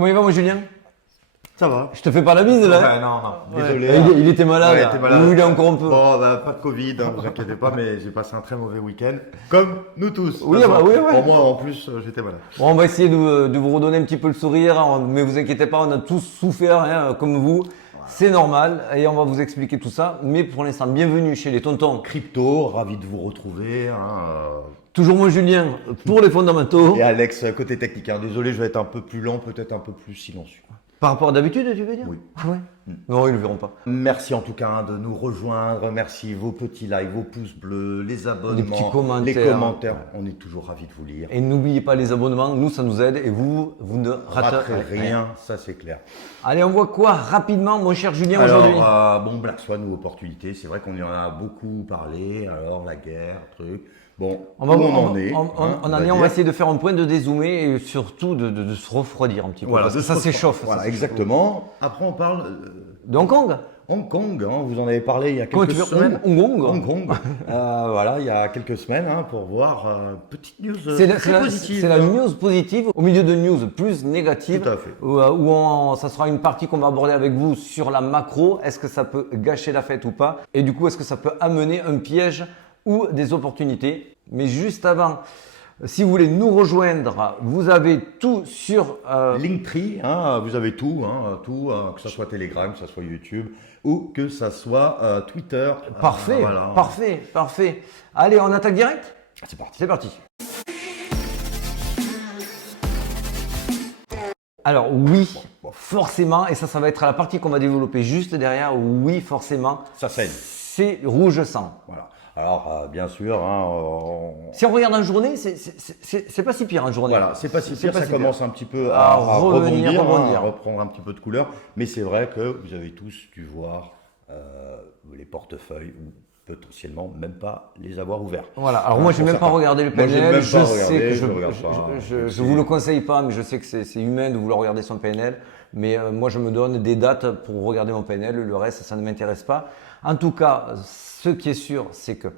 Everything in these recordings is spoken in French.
Comment il va, mon Julien? Ça va. Je te fais pas la bise là? Ouais, non, désolé. Ouais. Il était malade. Ouais, il était malade. Ou il est encore un peu. Bon, bah, pas de Covid, hein, vous inquiétez pas, mais j'ai passé un très mauvais week-end. Comme nous tous. Oui, De toute bah, façon. oui, ouais. Bon, moi, en plus, j'étais malade. Bon, on va essayer de vous redonner un petit peu le sourire, hein, mais vous inquiétez pas, on a tous souffert hein, comme vous. C'est normal et on va vous expliquer tout ça. Mais pour l'instant, bienvenue chez les tontons. Crypto, ravi de vous retrouver. Toujours moi, Julien, pour les fondamentaux. Et Alex, côté technique. Hein. Désolé, je vais être un peu plus lent, peut-être un peu plus silencieux. Par rapport à d'habitude, tu veux dire? Oui. Ah ouais. Non, ils le verront pas. Merci en tout cas hein, de nous rejoindre. Merci vos petits likes, vos pouces bleus, les abonnements, Les petits commentaires. les commentaires. On est toujours ravis de vous lire. Et n'oubliez pas les abonnements, nous ça nous aide et vous ne Raterez rien, ça c'est clair. Allez, on voit quoi rapidement, mon cher Julien, Alors, aujourd'hui? bon, Black Swan ou opportunité, c'est vrai qu'on y en a beaucoup parlé. Alors, la guerre, truc. Bon, On en est. On va essayer de faire un point de dézoomer et surtout de se refroidir un petit peu. Voilà, parce que ça s'échauffe. Voilà, ça s'échauffe. exactement. Après, on parle De Hong Kong? Hong Kong. Hein, vous en avez parlé il y a Comment quelques tu veux semaines. Hong Kong? Hong Kong. Voilà, il y a quelques semaines hein, pour voir petite news très positive. C'est la news positive au milieu de news plus négatives. Tout à fait. Ça sera une partie qu'on va aborder avec vous sur la macro. Est-ce que ça peut gâcher la fête ou pas? Et du coup, est-ce que ça peut amener un piège ou des opportunités? Mais juste avant, si vous voulez nous rejoindre, vous avez tout sur Linktree, hein, vous avez tout, que ce soit Telegram, que ce soit YouTube ou que ce soit Twitter. Parfait, Voilà. parfait. Allez, on attaque direct? C'est parti. C'est parti. Alors oui, forcément, et ça va être la partie qu'on va développer juste derrière, oui, forcément. Ça saigne. C'est rouge sang. Voilà. Alors, bien sûr, hein, Si on regarde en journée, c'est pas si pire en journée. voilà, c'est pas si pire, pas ça si commence un petit peu À à rebondir. hein, à reprendre un petit peu de couleur, mais c'est vrai que vous avez tous dû voir les portefeuilles ou potentiellement même pas les avoir ouverts. Voilà, alors moi j'ai même pas regardé le Moi, j'ai PNL, même je pas sais regardé, que je regarde pas. je vous le conseille pas, mais je sais que c'est humain de vouloir regarder son PNL, mais moi je me donne des dates pour regarder mon PNL, le reste ça ne m'intéresse pas. En tout cas, ce qui est sûr, c'est que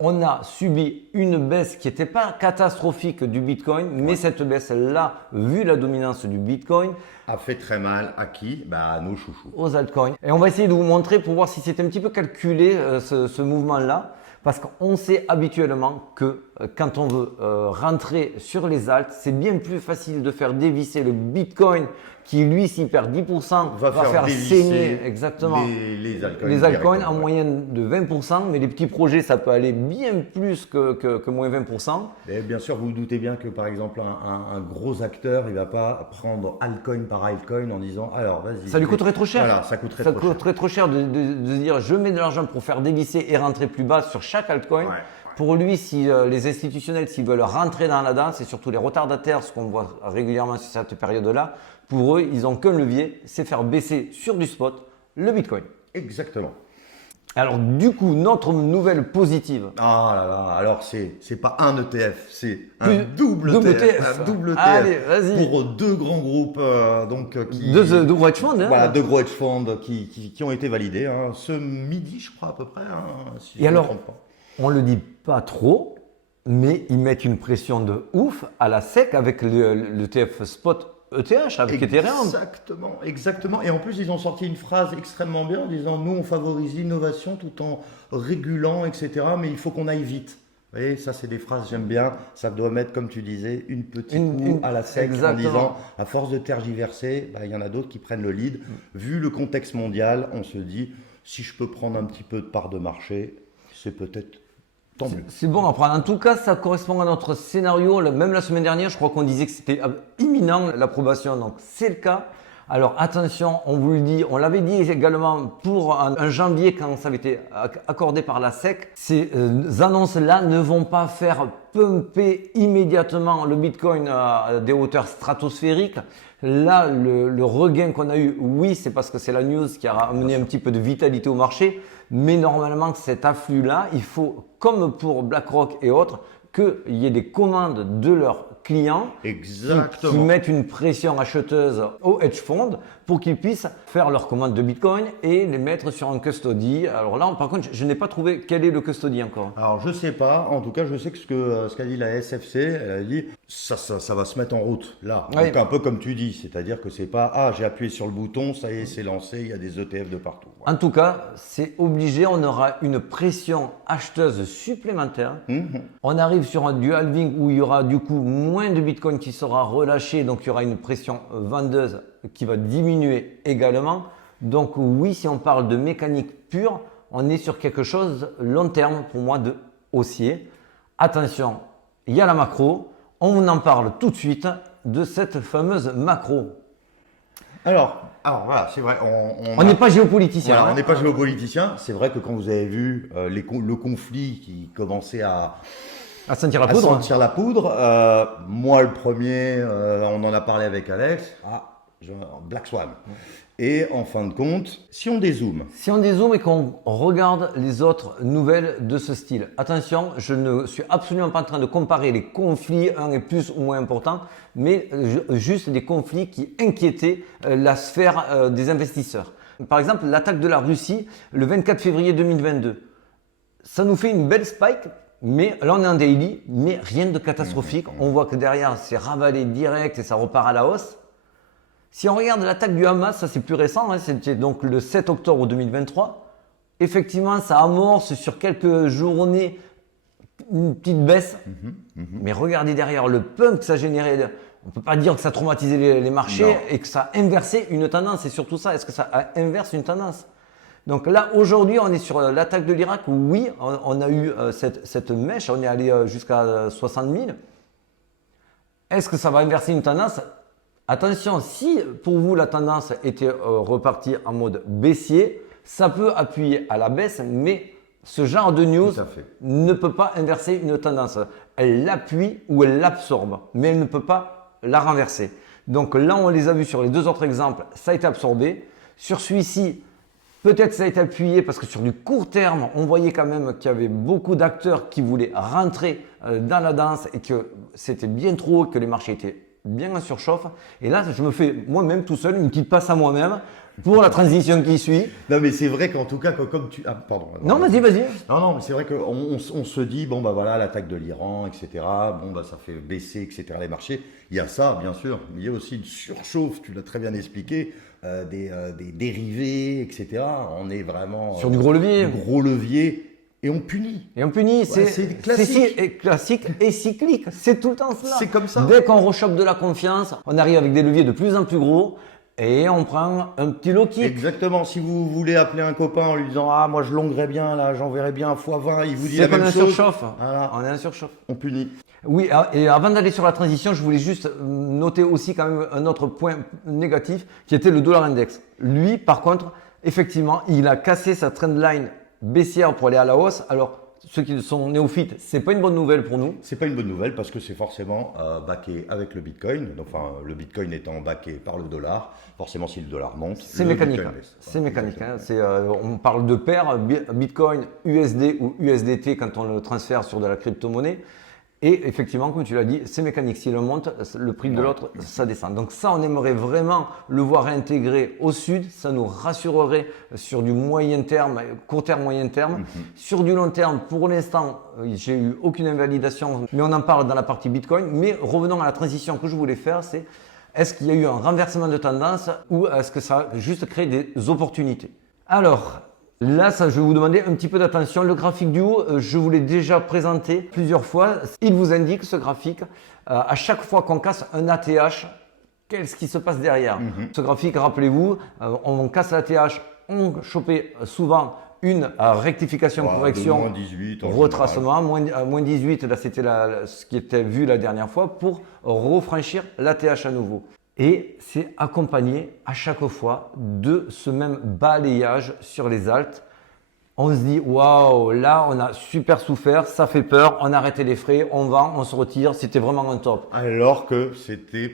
on a subi une baisse qui n'était pas catastrophique du Bitcoin, mais cette baisse-là, vu la dominance du Bitcoin, a fait très mal à qui? À nos chouchous. aux altcoins. Et on va essayer de vous montrer pour voir si c'était un petit peu calculé ce mouvement-là. Parce qu'on sait habituellement que quand on veut rentrer sur les alts, c'est bien plus facile de faire dévisser le Bitcoin qui lui s'y perd 10%, va faire saigner exactement les altcoins en moyenne de 20%, mais les petits projets ça peut aller bien plus que moins 20%. Et bien sûr, vous vous doutez bien que par exemple un gros acteur, il va pas prendre altcoin par altcoin en disant alors vas-y. Ça lui coûterait trop cher. Voilà, ça coûterait trop cher de se dire je mets de l'argent pour faire dévisser et rentrer plus bas sur chaque altcoin. Ouais. Pour lui, si les institutionnels, s'ils veulent rentrer dans la danse, et surtout les retardataires, ce qu'on voit régulièrement sur cette période-là, pour eux, ils n'ont qu'un levier, c'est faire baisser sur du spot le Bitcoin. Exactement. Alors du coup, notre nouvelle positive. Ah là là, alors c'est pas un ETF, c'est Plus- un double ETF. Un double ETF. Allez, vas-y. Pour deux grands groupes qui. De hedge fund, hein. Voilà, deux gros hedge funds qui ont été validés hein, ce midi, je crois, à peu près. Hein, si je Et ne me alors, trompe pas. on le dit pas trop, mais ils mettent une pression de ouf à la SEC avec le TF Spot ETH avec Ethereum. Exactement. Et en plus, ils ont sorti une phrase extrêmement bien en disant nous, on favorise l'innovation tout en régulant, etc. Mais il faut qu'on aille vite. Vous voyez, ça, c'est des phrases j'aime bien. Ça doit mettre, comme tu disais, une petite moue à la SEC exactement. en disant à force de tergiverser, il y en a d'autres qui prennent le lead. Vu le contexte mondial, on se dit si je peux prendre un petit peu de part de marché, c'est peut-être tant mieux. C'est bon à prendre. En tout cas, ça correspond à notre scénario. Même la semaine dernière, je crois qu'on disait que c'était imminent l'approbation. Donc, c'est le cas. Alors, attention, on vous le dit, on l'avait dit également pour un janvier quand ça avait été accordé par la SEC. Ces annonces-là ne vont pas faire pumper immédiatement le Bitcoin à des hauteurs stratosphériques. Là, le regain qu'on a eu, oui, c'est parce que c'est la news qui a amené un petit peu de vitalité au marché. Mais normalement, cet afflux-là, il faut, comme pour BlackRock et autres, qu'il y ait des commandes de leurs clients qui mettent une pression acheteuse au hedge fund pour qu'ils puissent faire leurs commandes de Bitcoin et les mettre sur un custody. Alors là, par contre, je n'ai pas trouvé quel est le custody encore. Alors je sais pas, en tout cas je sais que ce qu'a dit la SFC, elle a dit ça va se mettre en route là. Oui. Donc un peu comme tu dis, c'est-à-dire que c'est pas j'ai appuyé sur le bouton, ça y est c'est lancé, il y a des ETF de partout. En tout cas, c'est obligé, on aura une pression acheteuse supplémentaire. On arrive sur du halving où il y aura du coup moins de Bitcoin qui sera relâché, donc il y aura une pression vendeuse qui va diminuer également. Donc oui, si on parle de mécanique pure, on est sur quelque chose long terme pour moi de haussier. Attention, il y a la macro, on en parle tout de suite de cette fameuse macro. Alors voilà, c'est vrai. On n'est pas géopoliticien. Voilà, on n'est pas géopoliticien. C'est vrai que quand vous avez vu le conflit qui commençait à sentir la poudre. Moi, le premier, on en a parlé avec Alex. Black Swan. Et en fin de compte, si on dézoome et qu'on regarde les autres nouvelles de ce style, attention, je ne suis absolument pas en train de comparer les conflits, un est plus ou moins important, mais juste des conflits qui inquiétaient la sphère des investisseurs. Par exemple, l'attaque de la Russie le 24 février 2022. Ça nous fait une belle spike, mais là on est en daily, mais rien de catastrophique. On voit que derrière c'est ravalé direct et ça repart à la hausse. Si on regarde l'attaque du Hamas, ça c'est plus récent, c'était donc le 7 octobre 2023. Effectivement, ça amorce sur quelques journées une petite baisse. Mais regardez derrière le pump que ça générait. On ne peut pas dire que ça a traumatisé les marchés et que ça a inversé une tendance. C'est surtout ça, est-ce que ça inverse une tendance? Donc là, aujourd'hui, on est sur l'attaque de l'Irak où oui, on a eu cette mèche, on est allé jusqu'à 60 000. Est-ce que ça va inverser une tendance? Attention, si pour vous la tendance était repartie en mode baissier, ça peut appuyer à la baisse, mais ce genre de news ne peut pas inverser une tendance. Elle l'appuie ou elle l'absorbe, mais elle ne peut pas la renverser. Donc là, on les a vus sur les deux autres exemples, ça a été absorbé. Sur celui-ci, peut-être ça a été appuyé parce que sur du court terme, on voyait quand même qu'il y avait beaucoup d'acteurs qui voulaient rentrer dans la danse et que c'était bien trop haut, que les marchés étaient bien en surchauffe. Et là, je me fais moi-même tout seul une petite passe à moi-même pour la transition qui suit. Non, mais c'est vrai qu'en tout cas, comme tu... Ah, pardon. Non, vas-y. Non, mais c'est vrai qu'on se dit, bon, bah voilà, l'attaque de l'Iran, etc. Bon, bah ça fait baisser, etc. les marchés. Il y a ça, bien sûr. Il y a aussi une surchauffe, tu l'as très bien expliqué, des dérivés, etc. On est vraiment... sur du gros levier. Et on punit. C'est classique et cyclique. C'est tout le temps cela. C'est comme ça. Dès qu'on rechoppe de la confiance, on arrive avec des leviers de plus en plus gros et on prend un petit low kick. Exactement. Si vous voulez appeler un copain en lui disant « Ah, moi je longuerais bien, là, j'enverrais bien x20 », il vous dit la même chose. On est en surchauffe. On punit. Oui, et avant d'aller sur la transition, je voulais juste noter aussi quand même un autre point négatif qui était le dollar index. Lui, par contre, effectivement, il a cassé sa trendline baissière pour aller à la hausse. Alors, ceux qui sont néophytes, c'est pas une bonne nouvelle pour nous. C'est pas une bonne nouvelle parce que c'est forcément backé avec le Bitcoin. Enfin, le Bitcoin étant backé par le dollar, forcément si le dollar monte, c'est mécanique. C'est mécanique. On parle de paire Bitcoin, USD ou USDT quand on le transfère sur de la crypto-monnaie. Et effectivement, comme tu l'as dit, c'est mécanique. S'il monte, le prix de l'autre, ça descend. Donc ça, on aimerait vraiment le voir intégré au sud. Ça nous rassurerait sur du moyen terme, court terme, moyen terme. Sur du long terme, pour l'instant, j'ai eu aucune invalidation, mais on en parle dans la partie Bitcoin. Mais revenons à la transition que je voulais faire, c'est est-ce qu'il y a eu un renversement de tendance ou est-ce que ça a juste créé des opportunités? Alors, là, je vais vous demander un petit peu d'attention. Le graphique du haut, je vous l'ai déjà présenté plusieurs fois. Il vous indique ce graphique. À chaque fois qu'on casse un ATH, qu'est-ce qui se passe derrière? Ce graphique, rappelez-vous, on casse l'ATH, on chopait souvent une rectification, correction, moins 18, retracement, moins 18, là c'était ce qui était vu la dernière fois, pour refranchir l'ATH à nouveau. Et c'est accompagné à chaque fois de ce même balayage sur les alts. On se dit, waouh, là on a super souffert, ça fait peur, on a arrêté les frais, on vend, on se retire, c'était vraiment un top. Alors que c'était...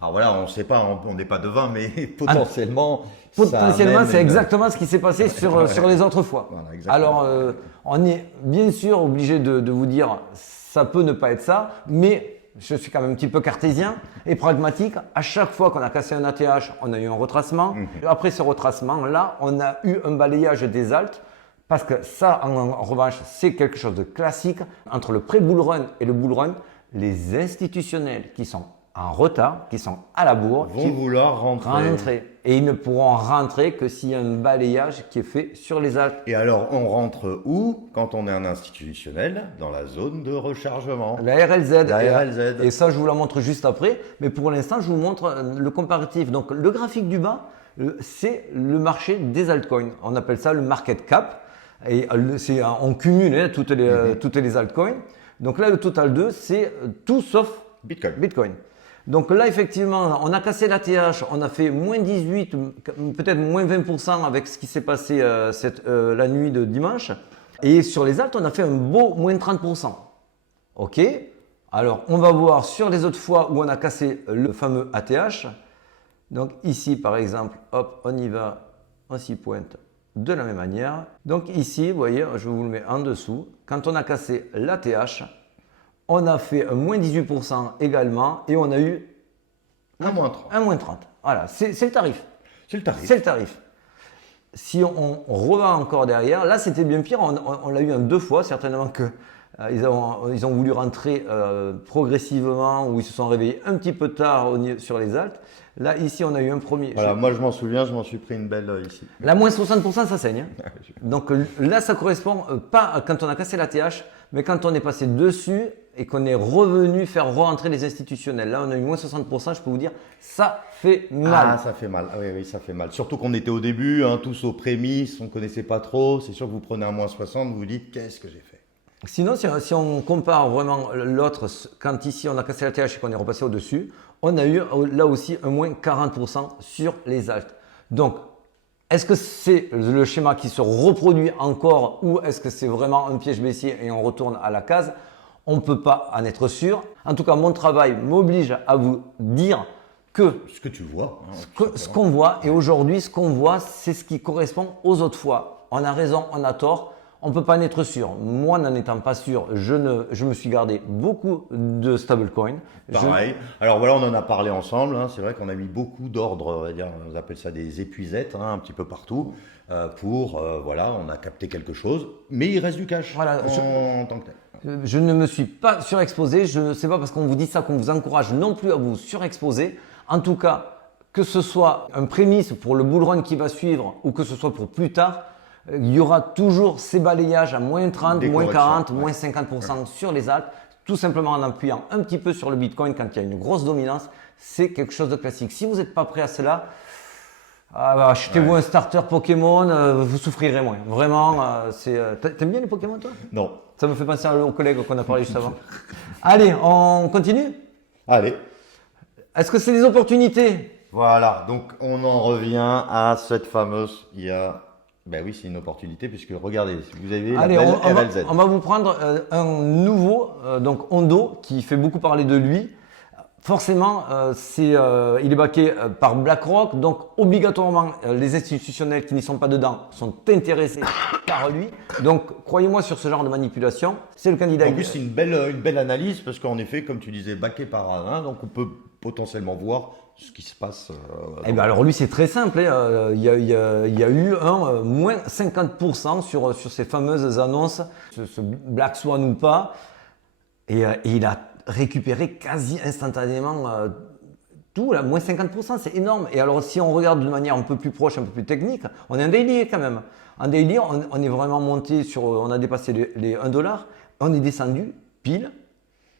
Alors voilà, on ne sait pas, on n'est pas devin, mais potentiellement... C'est exactement ce qui s'est passé sur les autres fois. Voilà, alors, on est bien sûr obligé de vous dire, ça peut ne pas être ça, mais je suis quand même un petit peu cartésien et pragmatique. À chaque fois qu'on a cassé un ATH, on a eu un retracement. Après ce retracement-là, on a eu un balayage des haltes. Parce que ça, en revanche, c'est quelque chose de classique. Entre le pré-bull run et le bull run, les institutionnels qui sont en retard, qui sont à la bourre, vont vouloir rentrer. Et ils ne pourront rentrer que s'il y a un balayage qui est fait sur les haltes. Et alors, on rentre où quand on est un institutionnel? Dans la zone de rechargement. La RLZ. La RLZ. Et ça, je vous la montre juste après. Mais pour l'instant, je vous montre le comparatif. Donc, le graphique du bas, c'est le marché des altcoins. On appelle ça le market cap. Et on cumule toutes les altcoins. Donc là, le total 2, c'est tout sauf Bitcoin. Donc là, effectivement, on a cassé la TH, on a fait moins 18, peut-être moins 20% avec ce qui s'est passé la nuit de dimanche. Et sur les alts, on a fait un beau moins 30%. OK. Alors, on va voir sur les autres fois où on a cassé le fameux ATH. Donc ici, par exemple, hop, on y va, on s'y pointe de la même manière. Donc ici, vous voyez, je vous le mets en dessous. Quand on a cassé l'ATH, on a fait un moins 18% également et on a eu un moins 30. Un moins 30. Voilà, c'est le tarif. C'est le tarif. C'est le tarif. Si on revend encore derrière, là c'était bien pire, on l'a eu en 2 fois, certainement que ils ont voulu rentrer progressivement ou ils se sont réveillés un petit peu tard sur les altes. Là, ici, on a eu un premier. Voilà, moi je m'en souviens, je m'en suis pris une belle ici. Là, moins 60%, ça saigne. Hein. Donc là, ça correspond pas quand on a cassé la TH, mais quand on est passé dessus et qu'on est revenu faire rentrer les institutionnels. Là, on a eu moins 60%, je peux vous dire, ça fait mal. Ah, ça fait mal. Ah, oui, ça fait mal. Surtout qu'on était au début, tous aux prémices, on ne connaissait pas trop. C'est sûr que vous prenez un moins 60, vous vous dites, qu'est-ce que j'ai fait? Sinon, si on compare vraiment l'autre, quand ici on a cassé la TH et qu'on est repassé au-dessus, on a eu là aussi un moins 40% sur les altes. Donc, est-ce que c'est le schéma qui se reproduit encore ou est-ce que c'est vraiment un piège baissier et on retourne à la case? On ne peut pas en être sûr. En tout cas, mon travail m'oblige à vous dire que ce que tu vois. Ce qu'on voit, et aujourd'hui, ce qu'on voit, c'est ce qui correspond aux autres fois. On a raison, on a tort. On ne peut pas en être sûr. Moi, n'en étant pas sûr, je me suis gardé beaucoup de stablecoins. Pareil. Alors voilà, on en a parlé ensemble. C'est vrai qu'on a mis beaucoup d'ordres, on va dire, on appelle ça des épuisettes, un petit peu partout, voilà, on a capté quelque chose. Mais il reste du cash en tant que tel. Je ne me suis pas surexposé. Je ne sais pas parce qu'on vous dit ça qu'on vous encourage non plus à vous surexposer. En tout cas, que ce soit un prémisse pour le bull run qui va suivre ou que ce soit pour plus tard, il y aura toujours ces balayages à moins 30, moins 40, moins 50% sur les altes, tout simplement en appuyant un petit peu sur le Bitcoin quand il y a une grosse dominance. C'est quelque chose de classique. Si vous n'êtes pas prêt à cela, achetez-vous un starter Pokémon, vous souffrirez moins. Vraiment, t'aimes bien les Pokémon toi? Non. Ça me fait penser aux collègues qu'on a parlé juste avant. Allez, on continue? Allez. Est-ce que c'est des opportunités? Voilà, donc on en revient à cette fameuse, ben oui, c'est une opportunité puisque regardez, vous avez la belle RLZ. On va vous prendre un nouveau, donc Ondo, qui fait beaucoup parler de lui. Forcément, il est backé par BlackRock, donc obligatoirement les institutionnels qui n'y sont pas dedans sont intéressés par lui. Donc croyez-moi sur ce genre de manipulation, c'est le candidat. En plus, c'est une belle analyse parce qu'en effet, comme tu disais, backé par un, donc on peut potentiellement voir ce qui se passe. Alors lui c'est très simple, il y a eu un moins 50% sur ces fameuses annonces, ce Black Swan ou pas, et il a récupéré quasi instantanément tout, là, moins 50%, c'est énorme. Et alors si on regarde de manière un peu plus proche, un peu plus technique, on est un daily quand même. En daily, on est vraiment monté on a dépassé les 1$, on est descendu pile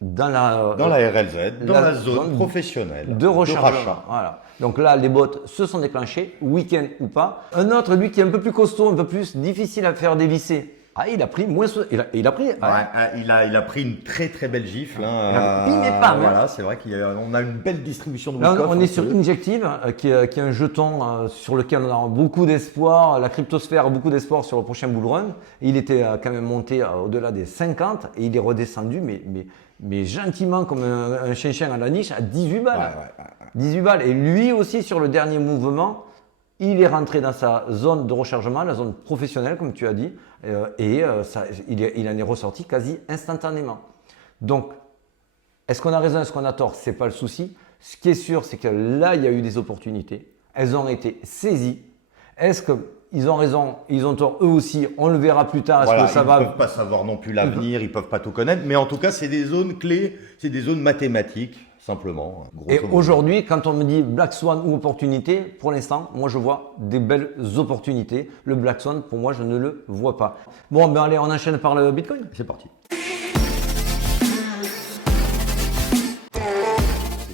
dans la RLZ, dans la zone professionnelle de rachat. Voilà. Donc là, les bots se sont déclenchés, week-end ou pas. Un autre, lui, qui est un peu plus costaud, un peu plus difficile à faire dévisser. Il a pris moins. Il a pris une très très belle gifle. Voilà, c'est vrai qu'on a une belle distribution de là, on est sur Injective, qui est un jeton sur lequel on a beaucoup d'espoir. La cryptosphère a beaucoup d'espoir sur le prochain bull run. Il était quand même monté au-delà des 50 et il est redescendu, mais gentiment comme un chien à la niche à 18 balles. 18 balles. Et lui aussi, sur le dernier mouvement, il est rentré dans sa zone de rechargement, la zone professionnelle, comme tu as dit, il en est ressorti quasi instantanément. Donc, Est-ce qu'on a raison, est-ce qu'on a tort? C'est pas le souci. Ce qui est sûr, c'est que là, il y a eu des opportunités. Elles ont été saisies. Est-ce qu'ils ont raison, ils ont tort eux aussi? On le verra plus tard. Est-ce Voilà, que ça ils va? ne peuvent pas savoir non plus l'avenir, ils ne peuvent pas tout connaître, mais en tout cas, c'est des zones clés, c'est des zones mathématiques, simplement. Et Grosso modo. aujourd'hui, quand on me dit Black Swan ou opportunité, pour l'instant, moi je vois des belles opportunités. Le Black Swan, pour moi, je ne le vois pas. Bon, ben allez, on enchaîne par le Bitcoin. C'est parti.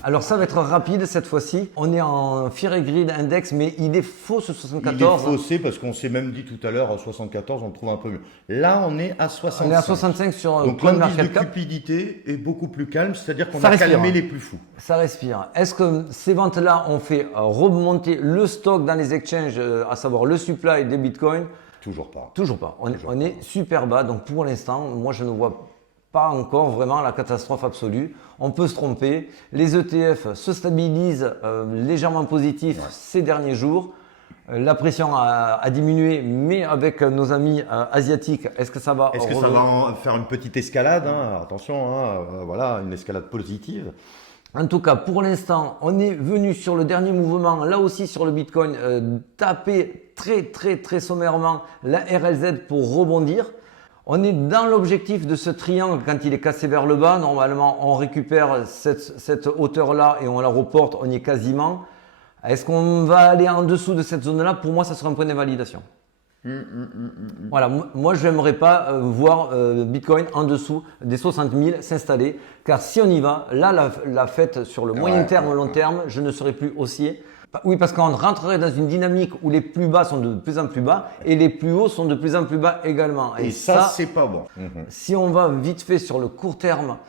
Alors ça va être rapide cette fois-ci. On est en Fear and Greed Index, mais il est faux ce Il 74. est faussé parce qu'on s'est même dit tout à l'heure, 74, on le trouve un peu mieux. Là, on est à 65. On est à 65 sur Donc l'indice de CoinMarketCap. cupidité est beaucoup plus calme, c'est-à-dire qu'on Ça a respire, calmé hein. les plus fous. Ça respire. Est-ce que ces ventes-là ont fait remonter le stock dans les exchanges, à savoir le supply des bitcoins? Toujours pas. Toujours pas. On est super bas. Donc pour l'instant, moi je ne vois pas encore vraiment la catastrophe absolue. On peut se tromper. Les ETF se stabilisent légèrement positifs ces derniers jours. La pression a diminué, mais avec nos amis asiatiques, est-ce que ça va Est-ce que ça va faire une petite escalade, hein? Attention, hein, voilà, une escalade positive. En tout cas, pour l'instant, on est venu sur le dernier mouvement, là aussi sur le Bitcoin, taper très sommairement la RLZ pour rebondir. On est dans l'objectif de ce triangle quand il est cassé vers le bas. Normalement, on récupère cette hauteur-là et on la reporte, on y est quasiment. Est-ce qu'on va aller en dessous de cette zone-là? Pour moi, ça sera un point d'invalidation. Voilà, moi je n'aimerais pas voir Bitcoin en dessous des 60 000 s'installer, car si on y va, là la fête sur le moyen terme, long terme, je ne serai plus haussier. Oui, parce qu'on rentrerait dans une dynamique où les plus bas sont de plus en plus bas et les plus hauts sont de plus en plus bas également. Et ça c'est pas bon. Si on va vite fait sur le court terme,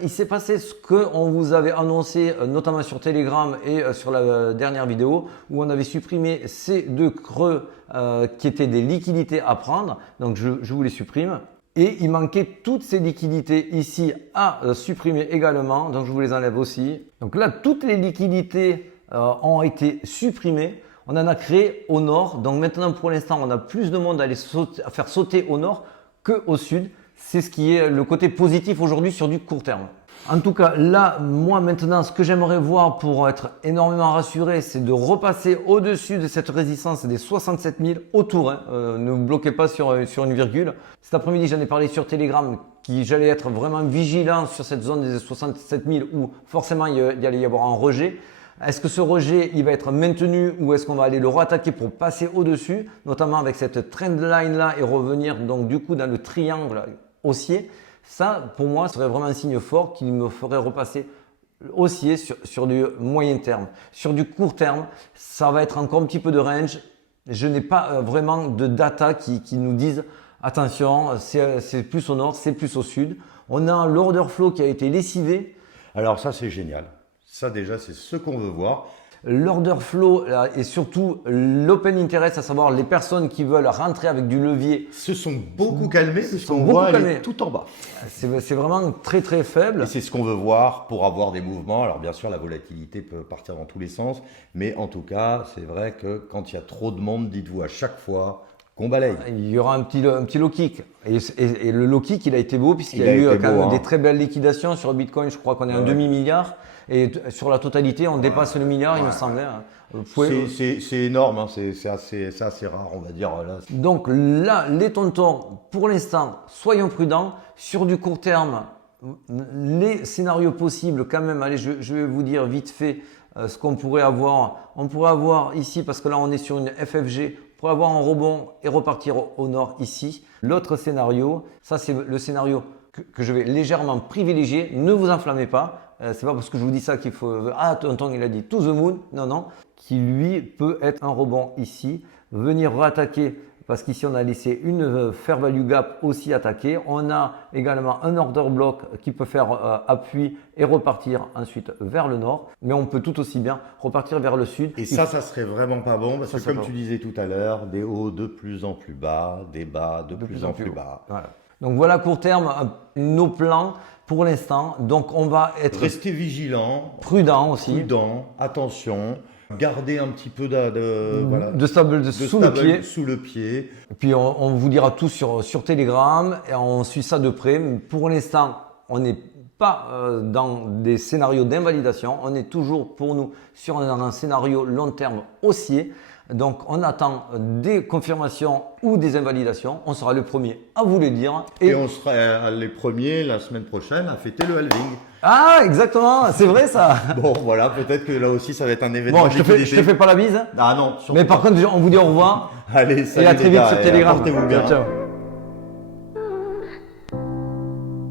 il s'est passé ce qu'on vous avait annoncé, notamment sur Telegram et sur la dernière vidéo, où on avait supprimé ces deux creux qui étaient des liquidités à prendre. Donc je vous les supprime. Et il manquait toutes ces liquidités ici à supprimer également. Donc je vous les enlève aussi. Donc là, toutes les liquidités ont été supprimées. On en a créé au nord. Donc maintenant, pour l'instant, on a plus de monde à faire sauter au nord qu'au sud. C'est ce qui est le côté positif aujourd'hui sur du court terme. En tout cas, là, moi maintenant, ce que j'aimerais voir pour être énormément rassuré, c'est de repasser au-dessus de cette résistance des 67 000 autour. Hein. Ne bloquez pas sur une virgule. Cet après-midi, j'en ai parlé sur Telegram, j'allais être vraiment vigilant sur cette zone des 67 000 où forcément il y allait y avoir un rejet. Est-ce que ce rejet, il va être maintenu ou est-ce qu'on va aller le re-attaquer pour passer au-dessus, notamment avec cette trendline là et revenir donc du coup dans le triangle haussier? Ça, pour moi, serait vraiment un signe fort qui me ferait repasser haussier sur du moyen terme. Sur du court terme, ça va être encore un petit peu de range. Je n'ai pas vraiment de data qui nous disent attention, c'est plus au nord, c'est plus au sud. On a l'order flow qui a été lessivé. Alors ça c'est génial. Ça déjà c'est ce qu'on veut voir. L'order flow et surtout l'open interest, à savoir les personnes qui veulent rentrer avec du levier, se sont beaucoup calmés puisqu'on voit elle est tout en bas. C'est vraiment très faible. Et c'est ce qu'on veut voir pour avoir des mouvements. Alors bien sûr la volatilité peut partir dans tous les sens, mais en tout cas c'est vrai que quand il y a trop de monde, dites-vous à chaque fois qu'on balaye. Il y aura un petit low kick. Et le low kick, il a été beau puisqu'il y a eu quand même des très belles liquidations sur le Bitcoin. Je crois qu'on est à un demi-milliard. Et sur la totalité, on dépasse le milliard, il me semblait. C'est énorme, hein. C'est assez rare, on va dire. Là. Donc là, les tontons, pour l'instant, soyons prudents. Sur du court terme, les scénarios possibles, quand même, allez, je vais vous dire vite fait ce qu'on pourrait avoir. On pourrait avoir ici, parce que là, on est sur une FFG, on pourrait avoir un rebond et repartir au nord ici. L'autre scénario, ça c'est le scénario que je vais légèrement privilégier. Ne vous enflammez pas. C'est pas parce que je vous dis ça qu'il faut... Ah, tonton, il a dit to the moon. Non. Qui lui peut être un rebond ici. Venir rattaquer parce qu'ici on a laissé une fair value gap aussi attaquée. On a également un order block qui peut faire appui et repartir ensuite vers le nord. Mais on peut tout aussi bien repartir vers le sud. Et ça serait vraiment pas bon parce que comme tu disais tout à l'heure, des hauts de plus en plus bas, des bas de plus en plus bas. Voilà. Donc voilà court terme nos plans pour l'instant. Donc on va être... Restez vigilant. Prudent aussi. Prudent, attention. Garder un petit peu de stable sous le pied. Et puis on vous dira tout sur Telegram et on suit ça de près. Mais pour l'instant, on n'est pas dans des scénarios d'invalidation. On est toujours pour nous sur un scénario long terme haussier. Donc on attend des confirmations ou des invalidations. On sera le premier à vous le dire. Et on sera les premiers la semaine prochaine à fêter le halving. Ah, exactement, c'est vrai ça. Bon, voilà, peut-être que là aussi ça va être un événement. Bon, je te fais pas la bise. Ah non, surtout Mais par pas. contre, on vous dit au revoir. Allez, salut Et à très les vite gars, sur et Telegram. portez-vous bien. Ciao, ciao.